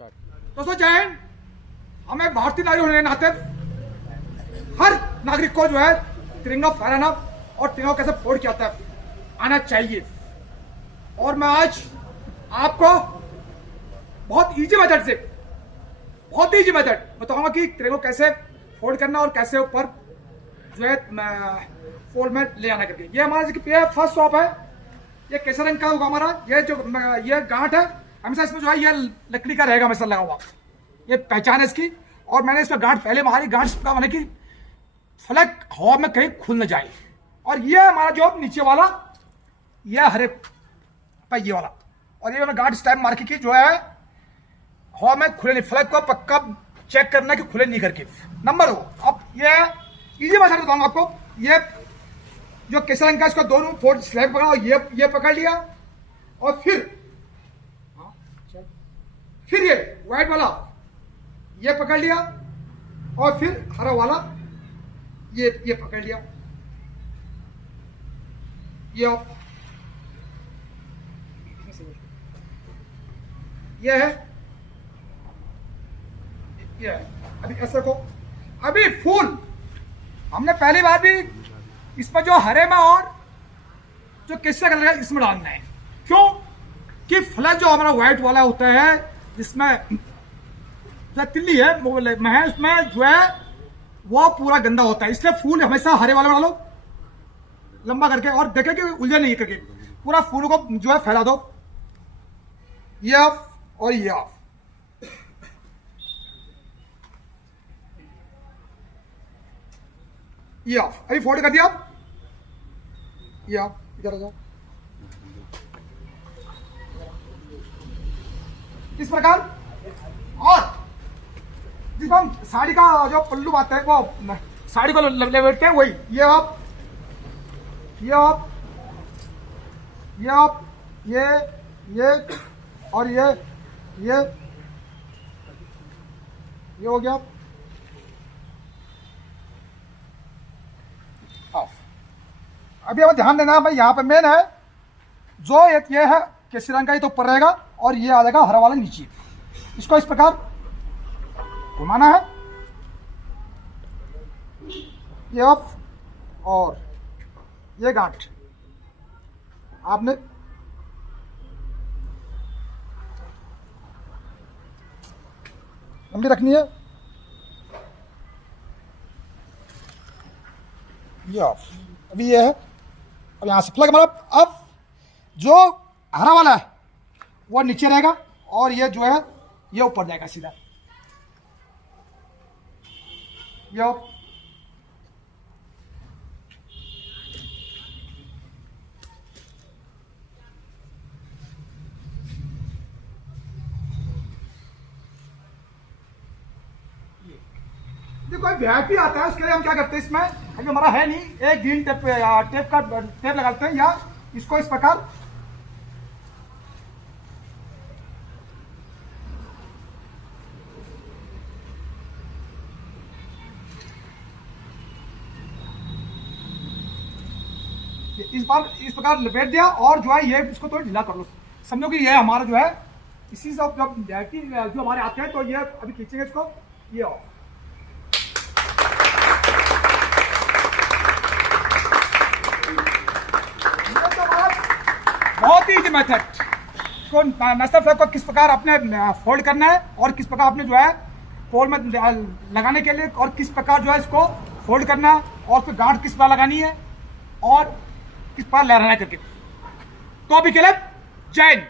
दोस्तों जय हिंद। हमें भारतीय नागरिक होने के नाते हर नागरिक को जो है तिरंगा फहराना और तिरंगा कैसे फोड़ किया जाता है आना चाहिए। और मैं आज आपको बहुत इजी मेथड बताऊंगा कि तिरंगा कैसे फोल्ड करना और कैसे ऊपर जो है फोल्ड में ले आना करके। ये हमारा जो फर्स्ट शॉप है, ये कैसे रंग का होगा हमारा। ये गांठ है, हमेशा इसमें जो है ये लकड़ी का रहेगा हमेशा लगा हुआ, ये पहचान है इसकी। और मैंने इसमें गांठ पहले मारी, गांठ का मैंने कि फलक हवा में कहीं खुल न जाए। और ये हमारा जो नीचे वाला ये हरे पहिए वाला, और ये मैंने गांठ इस टाइम मार की जो है हवा में खुले नहीं, फलक को पक्का चेक करना कि खुले नहीं करके। नंबर 2, अब ये इजी मेथड बताऊंगा आपको। ये जो केसर रंग का इसको दोनों फोल्ड स्लैब पकड़ा और ये पकड़ लिया, और फिर ये व्हाइट वाला ये पकड़ लिया, और फिर हरा वाला ये पकड़ लिया। ये है, ये है। अभी ऐसे को अभी फूल हमने पहली बार भी इसमें जो हरे में और जो केसर कलर है इसमें डालना है। क्यों कि फ्लैग जो हमारा व्हाइट वाला होता है जिसमें जो तिल्ली है उसमें जो है वो पूरा गंदा होता है, इसलिए फूल हमेशा हरे वाला डालो लंबा करके, और देखे कि उलझे नहीं करके पूरा फूल को जो है फैला दो। ये ऑफ और ये ऑफ। ये ऑफ अभी फोल्ड कर दिया आप, ये ऑफ इधर आ जाओ। इस प्रकार, और जिसको हम साड़ी का जो पल्लू बात है वो साड़ी को लपेटते हैं, वही ये ऑफ, ये ऑफ, ये ऑफ, ये और ये हो गया ऑफ। अभी अब ध्यान देना भाई, यहां पे मेन है जो ये है केसरी रंग का, ये तो ऊपर रहेगा और ये आ जाएगा हरा वाला नीचे। इसको इस प्रकार घुमाना है, ये ऑफ और ये गांठ आपने लंबी रखनी है। ये ऑफ, अभी ये है। अब यहां से प्लग हमारा, अब जो हरा वाला है वो नीचे रहेगा और ये जो है ये ऊपर जाएगा सीधा। ये ऑफ, कोई वीआईपी आता है उसके लिए हम क्या करते हैं, इसमें अभी हमारा है नहीं, एक ग्रीन टेप लगाते हैं, या इसको इस प्रकार इस प्रकार लपेट दिया, और जो है ये इसको थोड़ा ढीला कर लो। समझो कि ये हमारा जो है इसी से जब वीआईपी जो हमारे आते हैं तो ये अभी खींचेंगे इसको, ये ऑफ। बहुत ही इजी मेथड को नेशनल फ्लैग को किस प्रकार आपने फोल्ड करना है और किस प्रकार आपने जो है पोल में लगाने के लिए, और किस प्रकार जो है इसको फोल्ड करना है, और फिर गांठ किस प्रकार लगानी है और किस प्रकार लहराना करके। तो अभी के लिए जय हिंद।